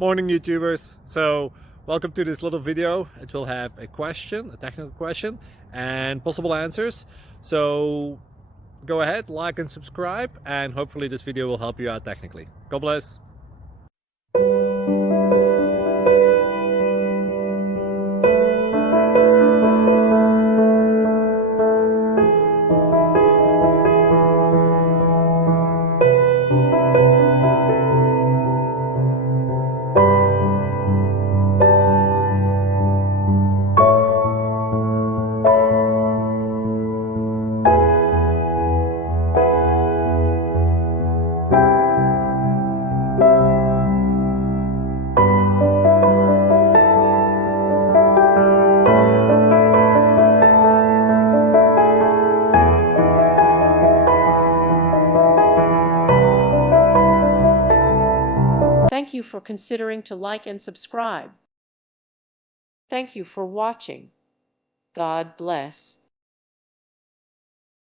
Morning YouTubers. So welcome to this little video. It will have a question, a technical question, and possible answers. So go ahead, like and subscribe, and hopefully this video will help you out technically. God bless. Thank you for considering to like and subscribe. Thank you for watching. God bless.